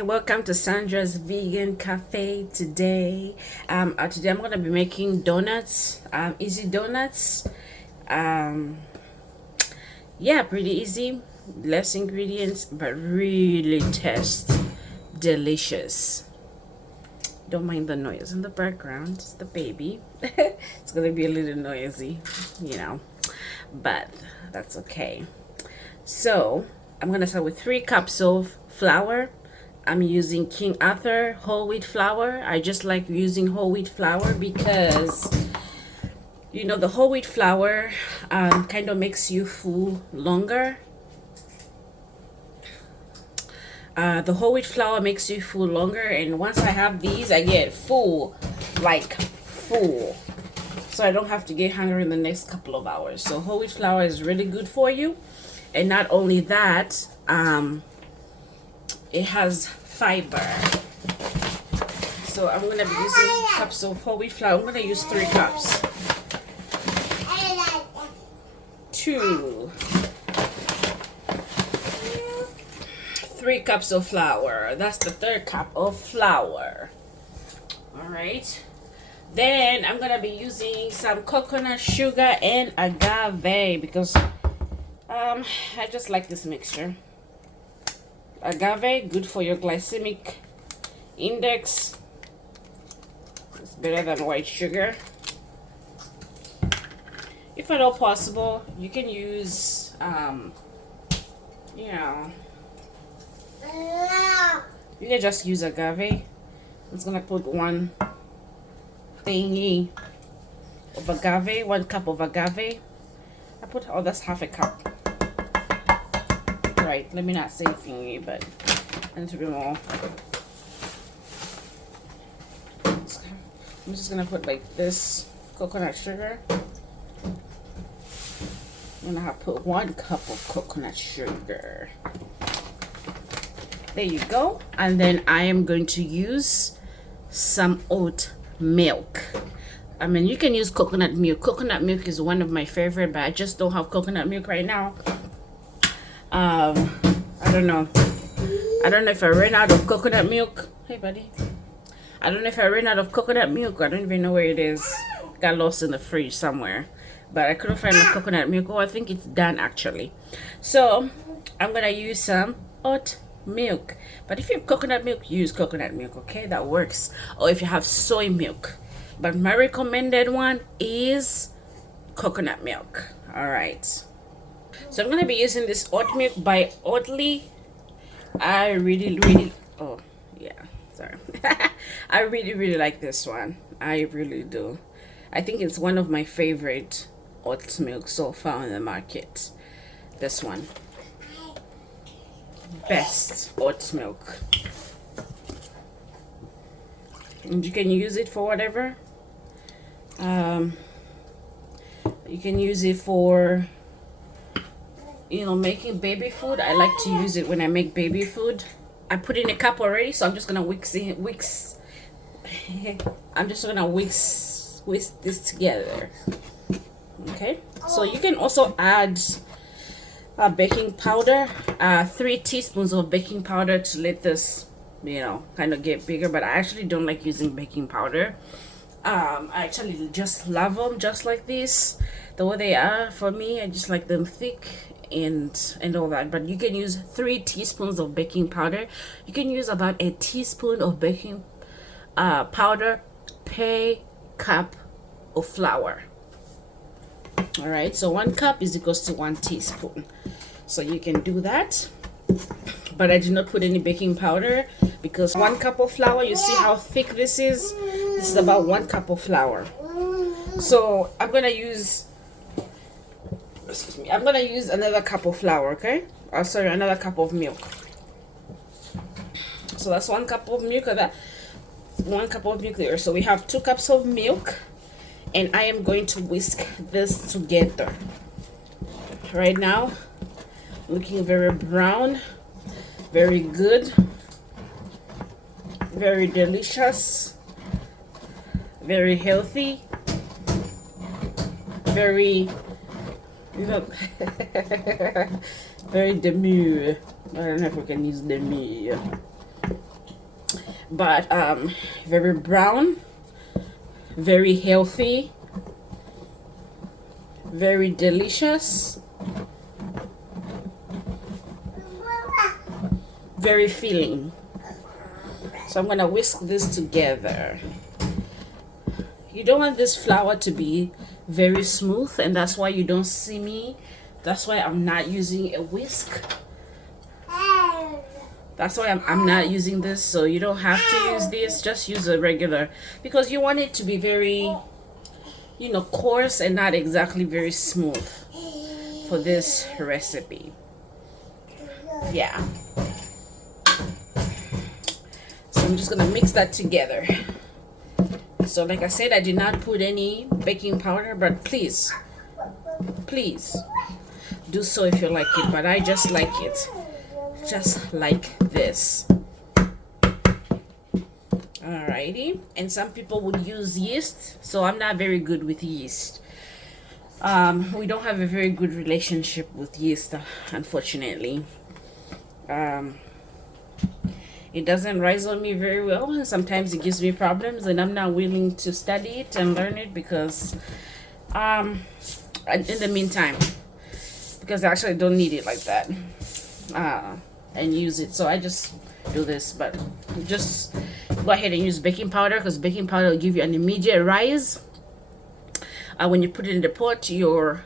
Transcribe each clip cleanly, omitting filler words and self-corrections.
Hi, welcome to Sandra's Vegan Cafe. Today I'm gonna be making donuts, easy donuts. Um, yeah, pretty easy, less ingredients, but really taste delicious. Don't mind the noise in the background, it's the baby. It's gonna be a little noisy, you know, but that's okay. So I'm gonna start with 3 cups of flour. I'm using King Arthur whole wheat flour. I just like using whole wheat flour because the whole wheat flour kind of makes you full longer. The whole wheat flour makes you full longer, and once I have these, I get full, like full. So I don't have to get hungry in the next couple of hours. So whole wheat flour is really good for you. And not only that, it has fiber. So I'm going to be using cups of whole wheat flour. I'm going to use 3 cups. 2. 3 cups of flour. That's the 3rd cup of flour. Alright. Then I'm going to be using some coconut sugar and agave because I just like this mixture. Agave, good for your glycemic index. It's better than white sugar. If at all possible, you can use, you can just use agave. I'm just gonna put 1 thingy of agave, 1 cup of agave. That's half a cup. Right, let me not say thingy, but a little bit more. I'm just gonna put like this coconut sugar. I'm gonna put 1 cup of coconut sugar. There you go. And then I am going to use some oat milk. I mean, you can use coconut milk. Coconut milk is one of my favorite, but I just don't have coconut milk right now. I don't know. I don't know if I ran out of coconut milk. Hey, buddy. I don't know if I ran out of coconut milk. I don't even know where it is. Got lost in the fridge somewhere. But I couldn't find the coconut milk. Oh, I think it's done actually. So, I'm going to use some oat milk. But if you have coconut milk, use coconut milk, okay? That works. Or if you have soy milk. But my recommended one is coconut milk. Alright. So I'm going to be using this oat milk by Oatly. I really, oh, yeah, sorry. I really like this one. I really do. I think it's one of my favorite oat milk so far on the market. This one. Best oat milk. And you can use it for whatever. You can use it for making baby food. I like to use it when I make baby food. I put in a cup already, so I'm just gonna I'm just gonna whisk this together. Okay, so you can also add baking powder, 3 teaspoons of baking powder to let this kind of get bigger, but I actually don't like using baking powder. I actually just love them just like this, the way they are. For me, I just like them thick and all that. But you can use 3 teaspoons of baking powder. You can use about a teaspoon of baking powder per cup of flour. All right, so 1 cup is equals to 1 teaspoon. So you can do that. But I did not put any baking powder because 1 cup of flour, you see how thick this is? This is about 1 cup of flour. So I'm gonna use another cup of flour, okay? Sorry, another cup of milk. So that's 1 cup of milk, that 1 cup of milk there. So we have 2 cups of milk, and I am going to whisk this together. Right now, looking very brown, very good, very delicious, very healthy, very very demure. I don't know if we can use demure. but very brown, very healthy, very delicious, very filling. So I'm gonna whisk this together. You don't want this flour to be very smooth, and that's why you don't see me. That's why I'm not using a whisk. That's why I'm not using this. So you don't have to use this. Just use a regular, because you want it to be very, you know, coarse and not exactly very smooth for this recipe. Yeah. So I'm just gonna mix that together. So like I said, I did not put any baking powder, but please do so if you like it. But I just like it just like this. Alrighty. And some people would use yeast, so I'm not very good with yeast. We don't have a very good relationship with yeast, unfortunately. It doesn't rise on me very well, and sometimes it gives me problems, and I'm not willing to study it and learn it because in the meantime, because I actually don't need it like that, and use it. So I just do this, but just go ahead and use baking powder, because baking powder will give you an immediate rise. When you put it in the pot, your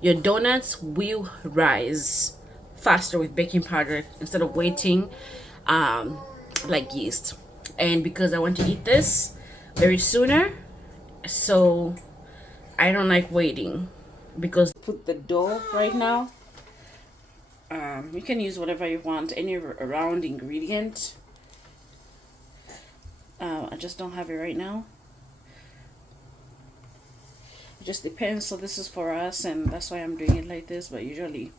donuts will rise faster with baking powder instead of waiting like yeast. And because I want to eat this very sooner, so I don't like waiting. Because put the dough right now, you can use whatever you want, any round ingredient. I just don't have it right now. It just depends. So this is for us, and that's why I'm doing it like this. But usually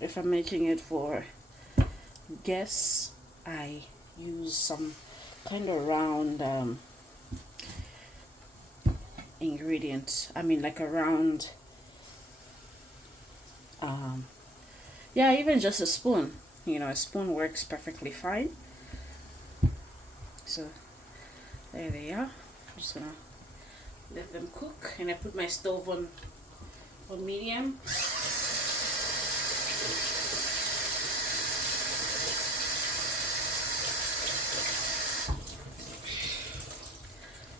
if I'm making it for guests, I use some kind of round ingredient. I mean, like a round, yeah, even just a spoon. You know, a spoon works perfectly fine. So there they are. I'm just gonna let them cook, and I put my stove on medium.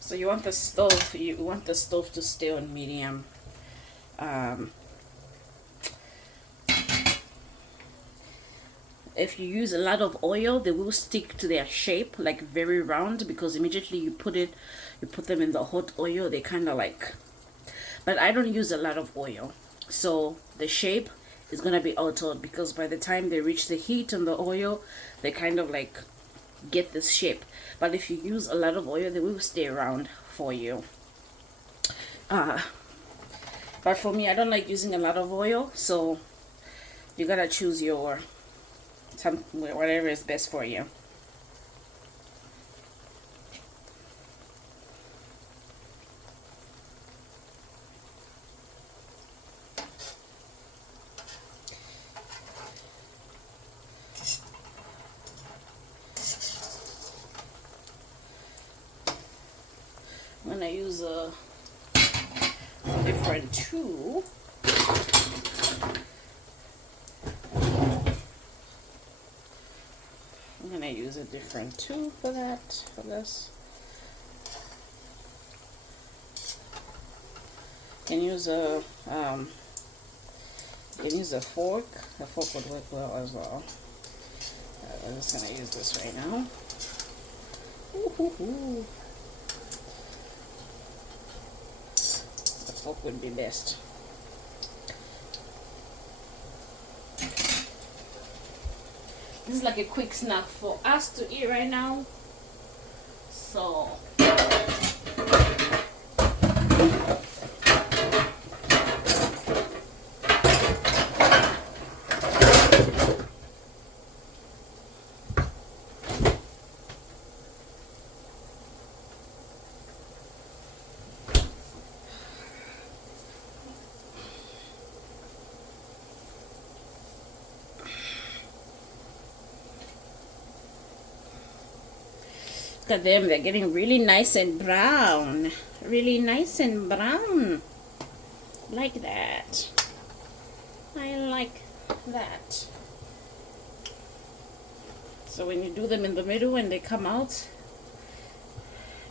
So you want the stove to stay on medium. If you use a lot of oil, they will stick to their shape, like very round, because immediately you put them in the hot oil, they kind of like. But I don't use a lot of oil, so the shape is gonna be altered, because by the time they reach the heat and the oil, they kind of like get this shape. But if you use a lot of oil, they will stay around for you. But for me, I don't like using a lot of oil, so you gotta choose whatever is best for you. I'm gonna use a different tool. I'm gonna use a different tool for this. You can use a fork. A fork would work well as well. I'm just gonna use this right now. Ooh. The fork would be best. This is like a quick snack for us to eat right now. So Look at them, they're getting really nice and brown. Really nice and brown. Like that. I like that. So when you do them in the middle and they come out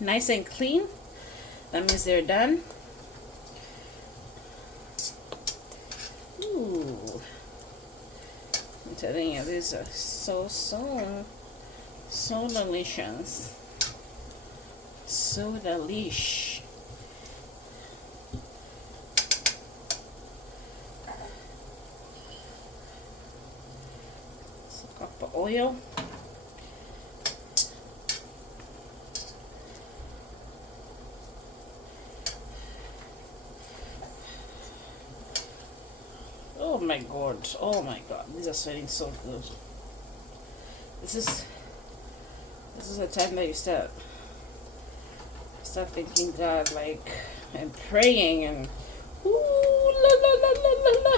nice and clean, that means they're done. Ooh. I'm telling you, these are so delicious. So delish. Soak up the oil. Oh my god, oh my god, these are smelling so good. This is the time that you start thinking God, like, and praying and ooh la la la la la la.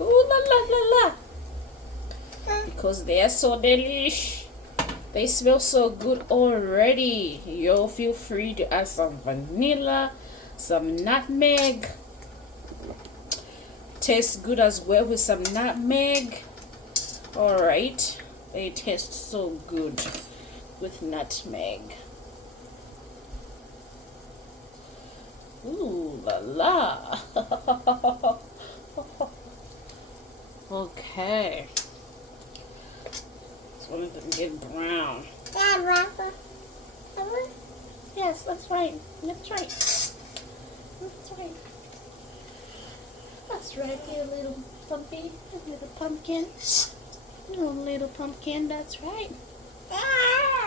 Ooh la la la la. Because they are so delish. They smell so good already. You feel free to add some vanilla, some nutmeg. Tastes good as well with some nutmeg. Alright, they taste so good with nutmeg. Ooh la la. Okay. Just wanted them to get brown. Yes, that's right. That's right. That's right. That's right, you little pumpy, little pumpkin. Oh, little pumpkin, that's right.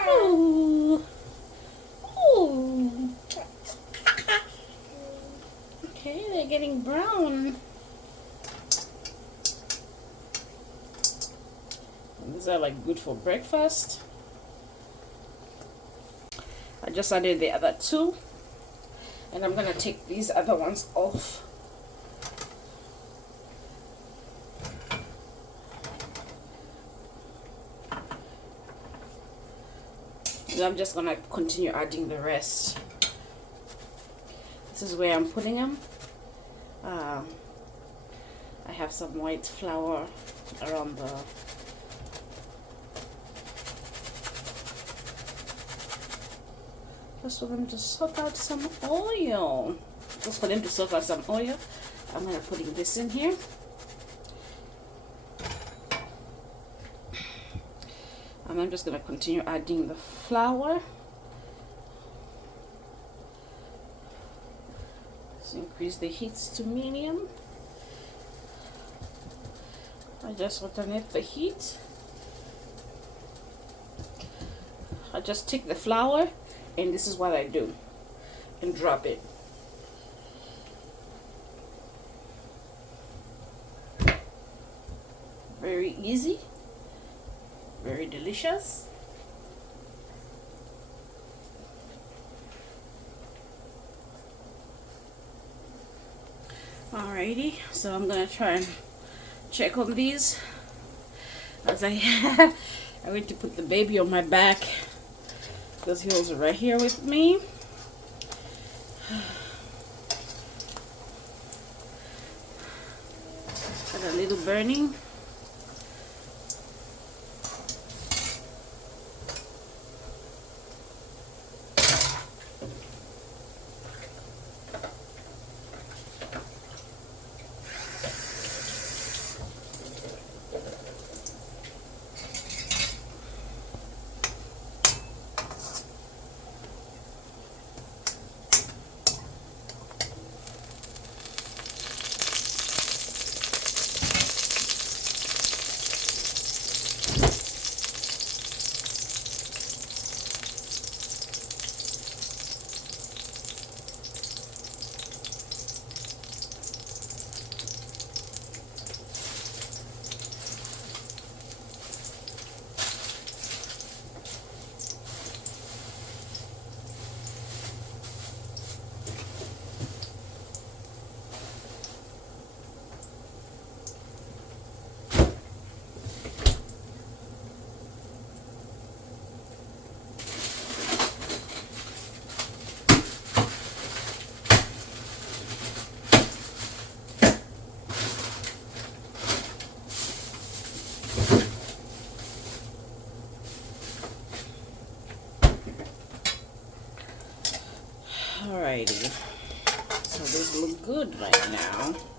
Ooh. Ooh. Okay, they're getting brown. And these are like good for breakfast. I just added the other two. And I'm gonna take these other ones off. I'm just gonna continue adding the rest. This is where I'm putting them. I have some white flour around the just for them to soak out some oil. Just for them to soak out some oil. I'm gonna put this in here. And I'm just going to continue adding the flour. Let's increase the heat to medium. I just alternate the heat. I just take the flour and this is what I do and drop it. Very easy. Very delicious. Alrighty, so I'm gonna try and check on these as I went to put the baby on my back because he was right here with me. Got a little burning. Alrighty. So these look good right now.